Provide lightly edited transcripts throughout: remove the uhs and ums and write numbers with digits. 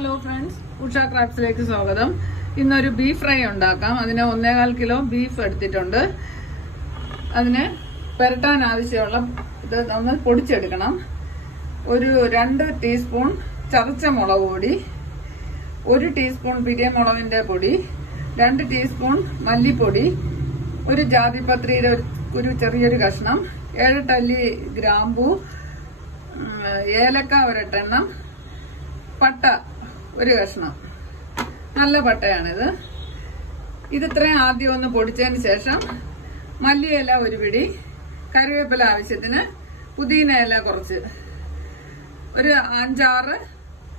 Hello friends, Usha ക്രാഫ്റ്റ്സിലേക്ക് സ്വാഗതം. ഇന്നൊരു beef fry ഉണ്ടാക്കാം. അതിന് 1.25 കിലോ ബീഫ് എടുത്തിട്ടുണ്ട്. അതിന് പുരട്ടാൻ ആവശ്യമുള്ള ഇത് ഒന്ന് പൊടിച്ചെടുക്കണം. ഒരു 2 ടീസ്പൂൺ ചതച്ച മുളക് പൊടി, 1 ടീസ്പൂൺ പിരിയമുളകിന്റെ പൊടി, 2 ടീസ്പൂൺ മല്ലിപ്പൊടി, ഒരു ജാതിപത്രിയുടെ ഒരു ചെറിയൊരു കഷ്ണം, 7 ടല്ലി ഗ്രാമ്പൂ, ഏലക്ക ഒരെണ്ണം, പട്ട ഒരു കഷ്ണം, നല്ല പട്ടയാണിത്. ഇത്രയും ആദ്യം ഒന്ന് പൊടിച്ചതിന് ശേഷം മല്ലിയില ഒരു പിടി, കറിവേപ്പില ആവശ്യത്തിന്, പുതിന ഇല കുറച്ച്, ഒരു 5-6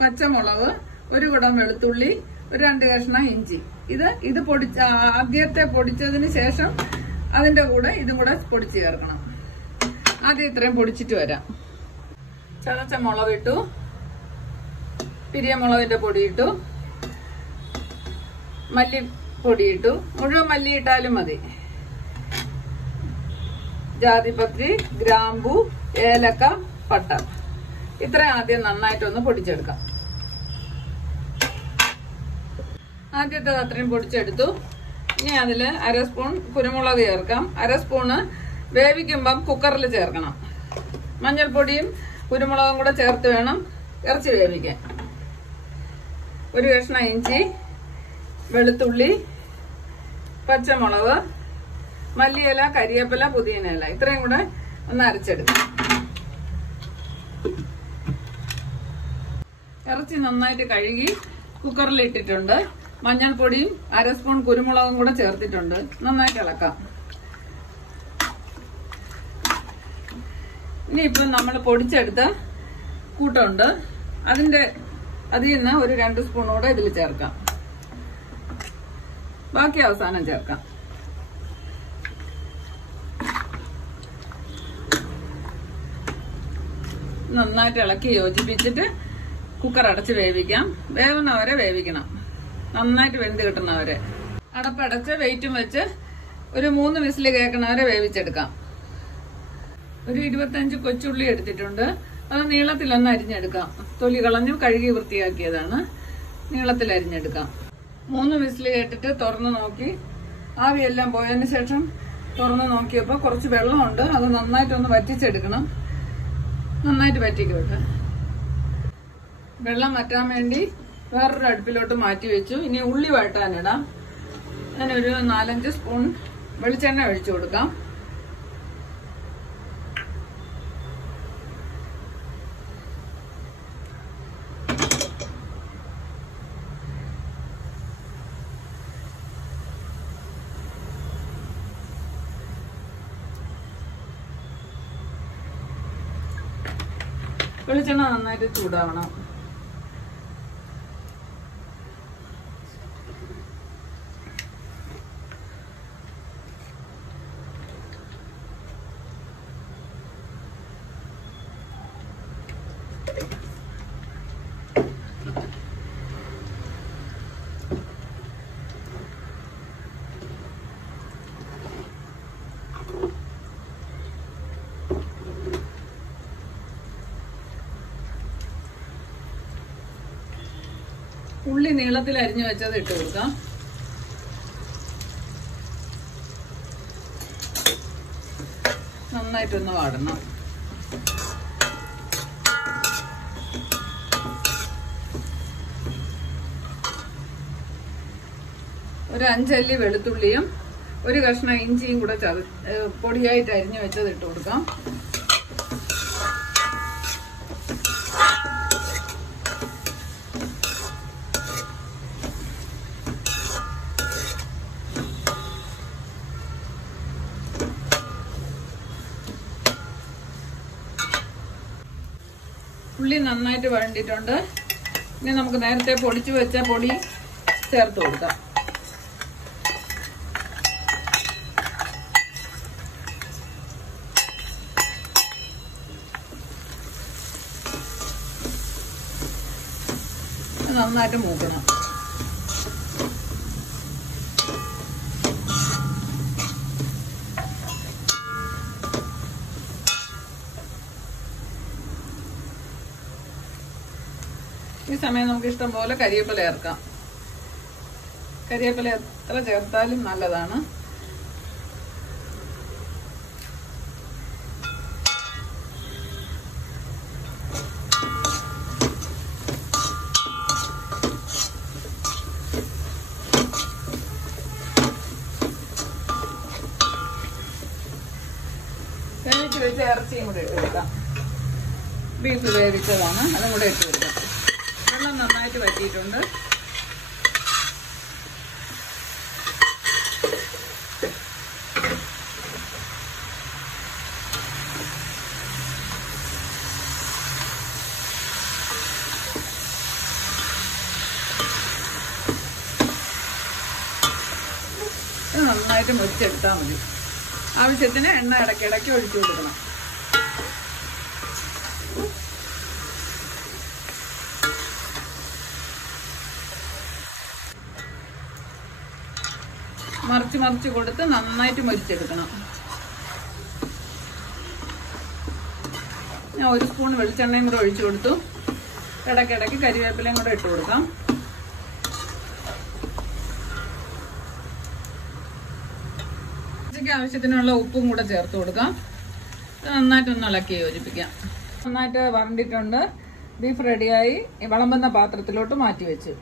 പച്ചമുളക്, ഒരു കുടം വെളുത്തുള്ളി, ഒരു 2 കഷ്ണം ഇഞ്ചി. ഇത് ആദ്യത്തെ പൊടിച്ചതിന് ശേഷം അതിന്റെ കൂടെ ഇതും കൂടെ പൊടിച്ച് ചേർക്കണം. ആദ്യം ഇത്രയും പൊടിച്ചിട്ട് വരാം. ചതച്ച മുളകിട്ടു, പിരിയമുളകിന്റെ പൊടിയിട്ടു, മല്ലിപ്പൊടിയിട്ടു, മുഴുവൻ മല്ലി ഇട്ടാലും മതി, ജാതിപത്രി, ഗ്രാമ്പൂ, ഏലക്ക, പട്ട. ഇത്രയും ആദ്യം നന്നായിട്ടൊന്ന് പൊടിച്ചെടുക്കാം. ആദ്യത്തെ അത്രയും പൊടിച്ചെടുത്തു. ഇനി അതിൽ 1/2 സ്പൂൺ കുരുമുളക് ചേർക്കാം. 1/2 സ്പൂണ് വേവിക്കുമ്പം കുക്കറിൽ ചേർക്കണം. മഞ്ഞൾപ്പൊടിയും കുരുമുളകും കൂടെ ചേർത്ത് വേണം ഇറച്ചി വേവിക്കാൻ. ഒരു കഷ്ണം ഇഞ്ചി, വെളുത്തുള്ളി, പച്ചമുളക്, മല്ലിയില, കരിവേപ്പില, പുതിന ഇല, ഇത്രയും കൂടെ ഒന്ന് അരച്ചെടുക്കാം. ഇറച്ചി നന്നായിട്ട് കഴുകി കുക്കറിൽ ഇട്ടിട്ടുണ്ട്. മഞ്ഞൾപ്പൊടിയും 1/2 സ്പൂൺ കുരുമുളകും കൂടെ ചേർത്തിട്ടുണ്ട്. നന്നായിട്ട് ഇളക്കാം. ഇനിയിപ്പം നമ്മൾ പൊടിച്ചെടുത്ത കൂട്ടുണ്ട്, അതിൽ നിന്ന് ഒരു 2 സ്പൂൺ കൂടെ ഇതിൽ ചേർക്കാം. ബാക്കി അവസാനം ചേർക്കാം. നന്നായിട്ട് ഇളക്കി യോജിപ്പിച്ചിട്ട് കുക്കർ അടച്ച് വേവിക്കാം. വേവുന്നവരെ വേവിക്കണം, നന്നായിട്ട് വെന്ത് കിട്ടുന്നവരെ. അടപ്പടച്ച് വെയിറ്റും വെച്ച് ഒരു 3 വിസിൽ കേൾക്കണവരെ വേവിച്ചെടുക്കാം. ഒരു 25 കൊച്ചുള്ളി എടുത്തിട്ടുണ്ട്. അത് നീളത്തിലൊന്ന് അരിഞ്ഞെടുക്കാം. തൊലി കളഞ്ഞു കഴുകി വൃത്തിയാക്കിയതാണ്. നീളത്തിൽ അരിഞ്ഞെടുക്കാം. 3 വിസിൽ കേട്ടിട്ട് തുറന്നു നോക്കി, ആവിയെല്ലാം പോയതിന് ശേഷം തുറന്നു നോക്കിയപ്പോൾ കുറച്ച് വെള്ളമുണ്ട്. അത് നന്നായിട്ടൊന്ന് വറ്റിച്ചെടുക്കണം. നന്നായിട്ട് വറ്റിക്കോട്ടെ. വെള്ളം വറ്റാൻ വേണ്ടി വേറൊരു അടുപ്പിലോട്ട് മാറ്റി വെച്ചു. ഇനി ഉള്ളി വഴട്ടാനിടാം. ഞാനൊരു 4-5 സ്പൂൺ വെളിച്ചെണ്ണ ഒഴിച്ചു കൊടുക്കാം. വെളിച്ചെണ്ണ നന്നായിട്ട് ചൂടാവണം. ഉള്ളി നീളത്തിൽ അരിഞ്ഞു വെച്ചത് ഇട്ട് കൊടുക്കാം. നന്നായിട്ടൊന്ന് വാടണം. ഒരു 5 അല്ലി വെളുത്തുള്ളിയും ഒരു കഷ്ണം ഇഞ്ചിയും കൂടെ പൊടിയായിട്ട് അരിഞ്ഞു വെച്ചത് ഇട്ട് കൊടുക്കാം. ഉള്ളി നന്നായിട്ട് വഴണ്ടിട്ടുണ്ട്. ഇനി നമുക്ക് നേരത്തെ പൊടിച്ചു വെച്ച പൊടി ചേർത്ത് കൊടുക്കാം. നന്നായിട്ട് മൂക്കണം. ഈ സമയം നമുക്ക് ഇഷ്ടം പോലെ കരിവേപ്പില ചേർക്കാം. കരിവേപ്പില എത്ര ചേർത്താലും നല്ലതാണ്. വേവിച്ച് വെച്ച ഇറച്ചിയും കൂടെ ഇട്ട് കൊടുക്കാം. ബീഫ് വേവിച്ചതാണ്, അതും കൂടെ ഇട്ട് കൊടുക്കാം. വെള്ളം നന്നായിട്ട് വറ്റിയിട്ടുണ്ട്. ഇത് നന്നായിട്ട് മുരിച്ചെടുത്താൽ മതി. ആവശ്യത്തിന് എണ്ണ ഇടയ്ക്കിടയ്ക്ക് ഒഴിച്ചു കൊടുക്കണം. മറിച്ച് കൊടുത്ത് നന്നായിട്ട് മുരിച്ചെടുക്കണം. ഞാൻ 1 സ്പൂൺ വെളിച്ചെണ്ണയും കൂടെ ഒഴിച്ചു കൊടുത്തു. ഇടയ്ക്കിടയ്ക്ക് കരിവേപ്പിലയും കൂടെ ഇട്ട് കൊടുക്കാം. ആവശ്യത്തിനുള്ള ഉപ്പും കൂടെ ചേർത്ത് കൊടുക്കാം. നന്നായിട്ടൊന്ന് ഇളക്കി യോജിപ്പിക്കാം. നന്നായിട്ട് വരണ്ടിട്ടുണ്ട്. ബീഫ് റെഡിയായി. വിളമ്പുന്ന പാത്രത്തിലോട്ട് മാറ്റി വെച്ചു.